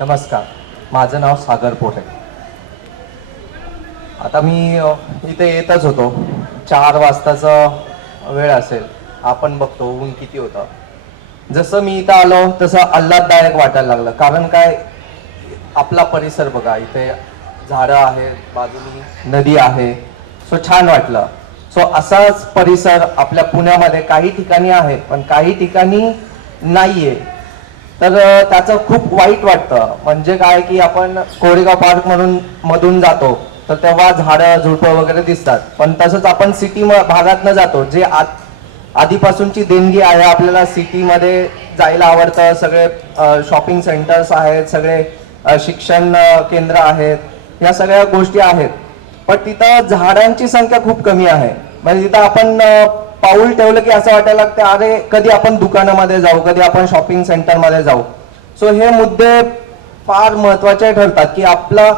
नमस्कार, माझं नाव सागर पोटे. आता मी इथे येतच होतो. 4 वाजताचा वेळ असेल. आपण बघतो ऊन किती होतं. जसं मी इथं आलो तसं आल्हाददायक वाटायला लागलं. कारण काय, आपला परिसर बघा, इथे झाडं आहेत, बाजूनी नदी आहे. सो छान वाटलं. सो असाच परिसर आपल्या पुण्यामध्ये काही ठिकाणी आहे, पण काही ठिकाणी नाहीये. तर त्याचं खूप वाईट वाटतं. म्हणजे काय की आपण कोरेगाव पार्क मधून जातो तर तेव्हा झाडं झुडपं वगैरे दिसतात, पण तसंच आपण सिटी भागात न जातो, जे आधीपासूनची देणगी आहे. आपल्याला सिटीमध्ये जायला आवडतं. सगळे शॉपिंग सेंटर्स आहेत, सगळे शिक्षण केंद्र आहेत, या सगळ्या गोष्टी आहेत. पण तिथं झाडांची संख्या खूप कमी आहे. म्हणजे तिथं आपण पाऊल ठेवलं की असं वाटायला लागतं, अरे कधी आपण दुकानामध्ये जाऊ, कधी आपण शॉपिंग सेंटरमध्ये जाऊ. सो हे मुद्दे फार महत्वाचे ठरतात की आपला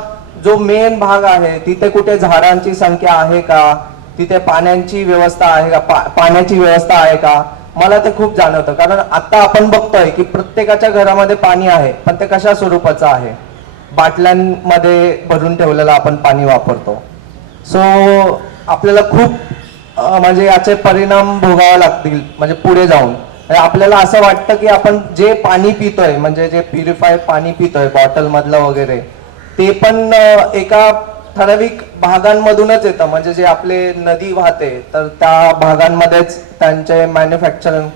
जो मेन भाग आहे तिथे कुठे झाडांची संख्या आहे का, तिथे पाण्याची व्यवस्था आहे का, पाण्याची व्यवस्था आहे का. मला ते खूप जाणवतं. कारण आता आपण बघतोय की प्रत्येकाच्या घरामध्ये पाणी आहे, पण ते कशा स्वरूपाचं आहे. बाटल्यांमध्ये भरून ठेवलेलं आपण पाणी वापरतो. सो आपल्याला खूप म्हणजे याचे परिणाम भोगावे लागतील. म्हणजे पुढे जाऊन आपल्याला असं वाटतं की आपण जे पाणी पितोय, म्हणजे जे प्युरिफाय पाणी पितोय बॉटल मधलं वगैरे, ते पण एका ठराविक भागांमधूनच येतं. म्हणजे जे आपले नदी वाहते तर त्या भागांमध्येच त्यांचे मॅन्युफॅक्चरिंग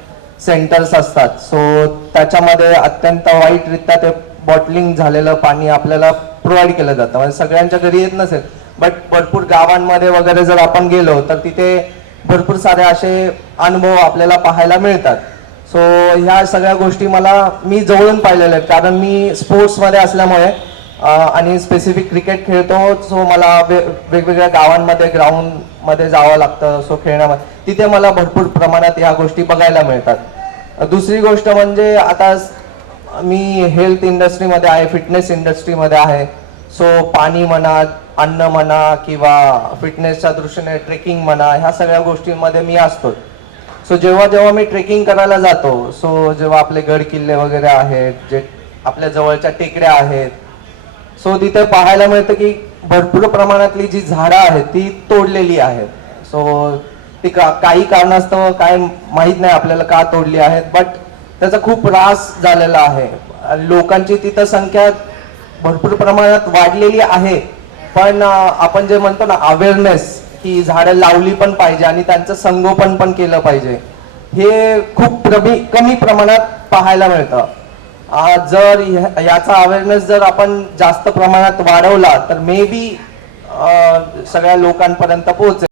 सेंटर्स असतात. सो त्याच्यामध्ये अत्यंत वाईटरित्या ते बॉटलिंग झालेलं पाणी आपल्याला प्रोव्हाइड केलं जातं. म्हणजे सगळ्यांच्या घरी येत नसेल, बट भरपूर गावांमध्ये वगैरे जर आपण गेलो तर तिथे भरपूर सारे असे अनुभव आपल्याला पाहायला मिळतात. सो ह्या सगळ्या गोष्टी मी जवळून पाहिलेल्या आहेत. कारण मी स्पोर्ट्समध्ये असल्यामुळे आणि स्पेसिफिक क्रिकेट खेळतो. सो मला वेगवेगळ्या गावांमध्ये ग्राउंडमध्ये जावं लागतं. सो खेळण्यामध्ये तिथे मला भरपूर प्रमाणात ह्या गोष्टी बघायला मिळतात. दुसरी गोष्ट म्हणजे आता मी हेल्थ इंडस्ट्रीमध्ये आहे, फिटनेस इंडस्ट्रीमध्ये आहे. सो पाणी म्हणा, अन्न म्हणा, किंवा फिटनेसच्या दृष्टीने ट्रेकिंग म्हणा, ह्या सगळ्या गोष्टींमध्ये मी असतो. सो जेव्हा मी ट्रेकिंग करायला जातो, सो जेव्हा आपले गड किल्ले वगैरे आहेत, जे आपल्या जवळच्या टेकड्या आहेत, सो तिथे पाहायला मिळतं की भरपूर प्रमाणातली जी झाडं आहेत ती तोडलेली आहेत. सो ती काही कारणास्तव काय माहीत नाही आपल्याला का तोडली आहेत, बट त्याचा खूप त्रास झालेला आहे. लोकांची तिथं संख्या भरपूर प्रमाणात वाढलेली आहे. पण आपण जे म्हणतो ना, अवेअरनेस, की झाडं लावली पण पाहिजे आणि त्यांचं संगोपन पण केलं पाहिजे, हे खूप कमी प्रमाणात पाहायला मिळतं. जर याचा अवेअरनेस जर आपण जास्त प्रमाणात वाढवला तर मे बी सगळ्या लोकांपर्यंत पोहोचेल.